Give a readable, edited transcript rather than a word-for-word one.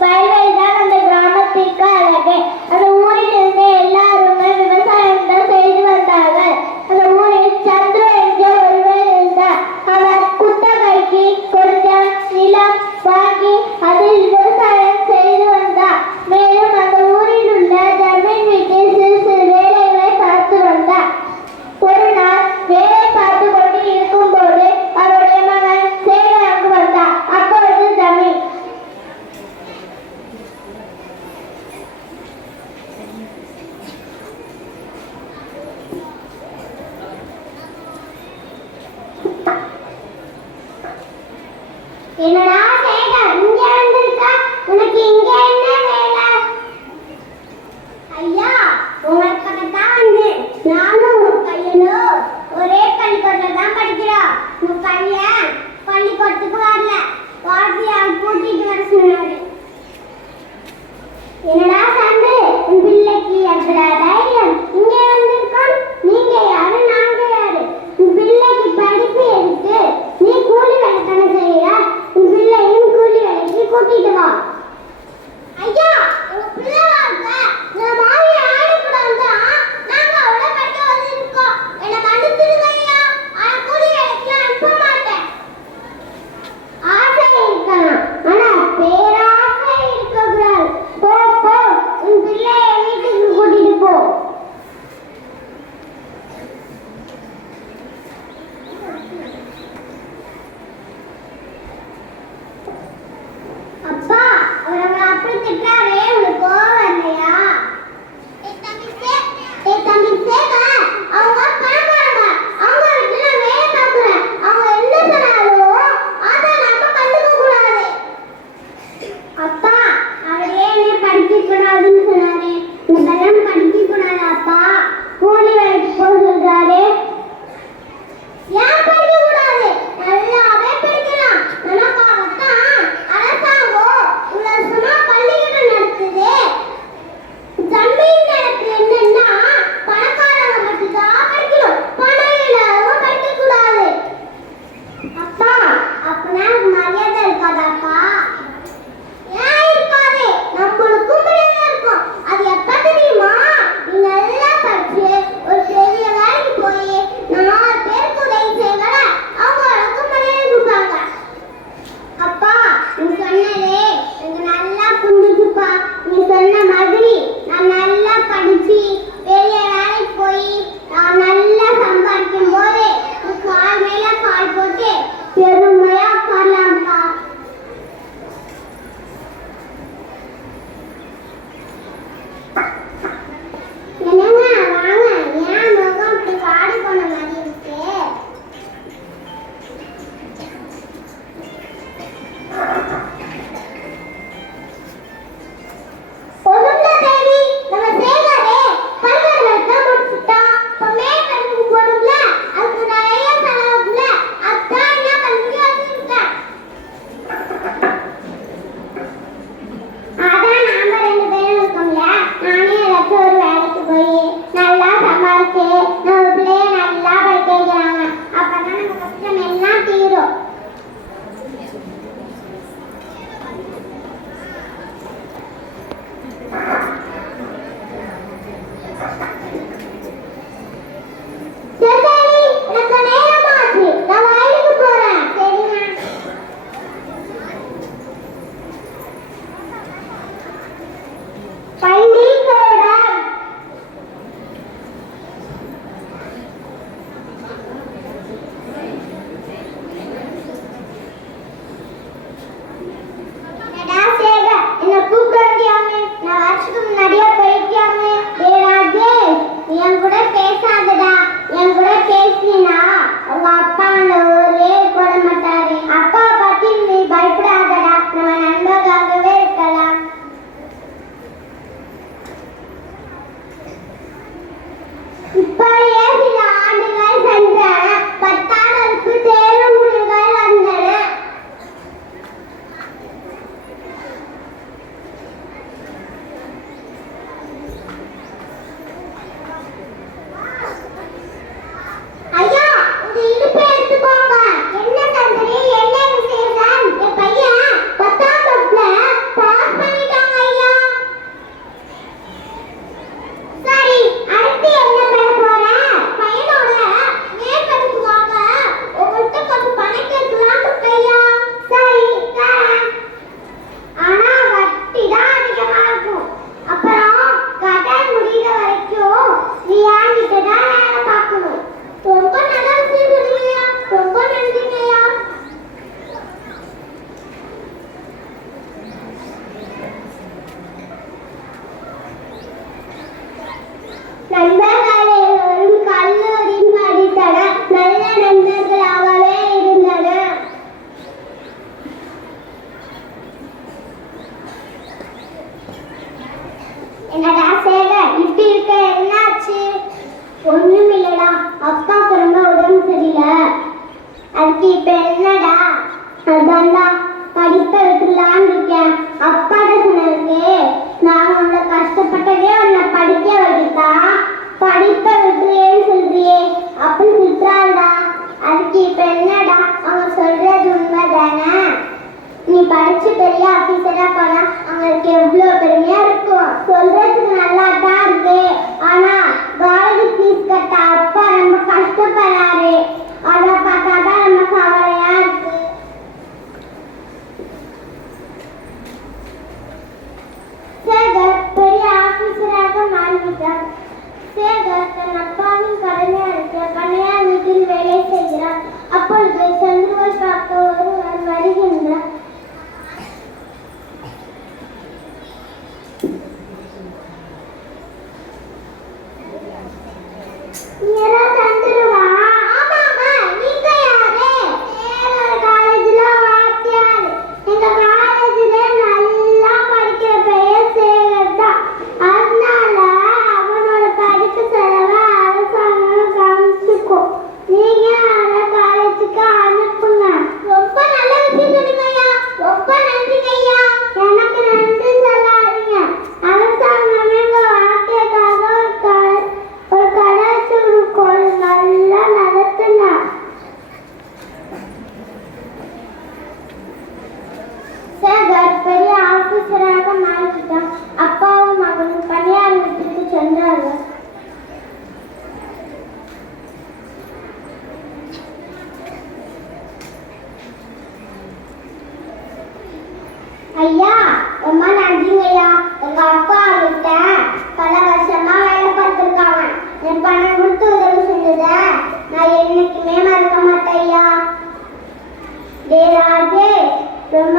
வயல்வெளி தான் அந்த கிராமத்திற்கு அழகு. அந்த ஊரில் இருந்த எல்லாருமே விவசாயம் தான் செய்து வந்தார்கள். அந்த ஊரில் சந்துரு என்ற ஒருவர் இருந்தார். அவர் குத்தகைக்கு கொஞ்சம் நிலம் வாங்கி அதில் விவசாயம் செய்து வந்தார். மேலும் அந்த ஊரில் உள்ள ஜமீன் வீட்டில் சிறு சிறு வேலைகளை பார்த்து வந்தார். ஒரு நாள் வேலை பார்த்து கொண்டு இருக்கும் போது அவருடைய மகன் சேகர் அங்கு வந்தார். அப்பொழுது ஜமீன் அதுக்கு இப்ப என்னடா? அதான்டா படிப்பை விட்டுலான்னு இருக்கேன். அப்பாட்ட சொன்னதுக்கு நான் உன்னை கஷ்டப்பட்டதே உன்னை படிக்க வைக்கிட்டா, படிப்பை விட்டுறேன்னு சொல்றியே அப்படி திட்டுறான்டா. அதுக்கு இப்ப என்னடா? அவங்க சொல்றது உண்மைதானே? நீ படிச்சு பெரிய ஆபீசரா போனா அவங்களுக்கு எவ்வளவு பெருமையா இருக்கும். சொல்றதுக்கு நல்லா தான் இருக்கு, ஆனா காலேஜ் ஃபீஸ் கட்ட அப்பா ரொம்ப கஷ்டப்படுறாரு. அதை பார்த்தாதான் ரொம்ப கவலையா இருக்கு. சேகர் பெரிய ஆபீசராக மாறிவிட்டார். சேகர் தன் அப்பாவின் கடையார் வீட்டில் வேலை செய்கிறார். அப்பொழுது சந்துருவை பார்க்க ஒருவர் வருகின்றார். பெரிய ஆபீசராக மாறிவிட்டான். அப்பாவும் மகனும் பணியார் வீட்டுக்கு சென்றார்கள். ஐயா, ரொம்ப நன்றிங்க ஐயா. எங்க அப்பா கிட்ட பல வருஷமா வேலை பார்த்துருக்காங்க. என் பணம் கொடுத்து உதவி செஞ்சத நான் என்னைக்குமே மறக்க மாட்டேன் ஐயா. ராஜே, ரொம்ப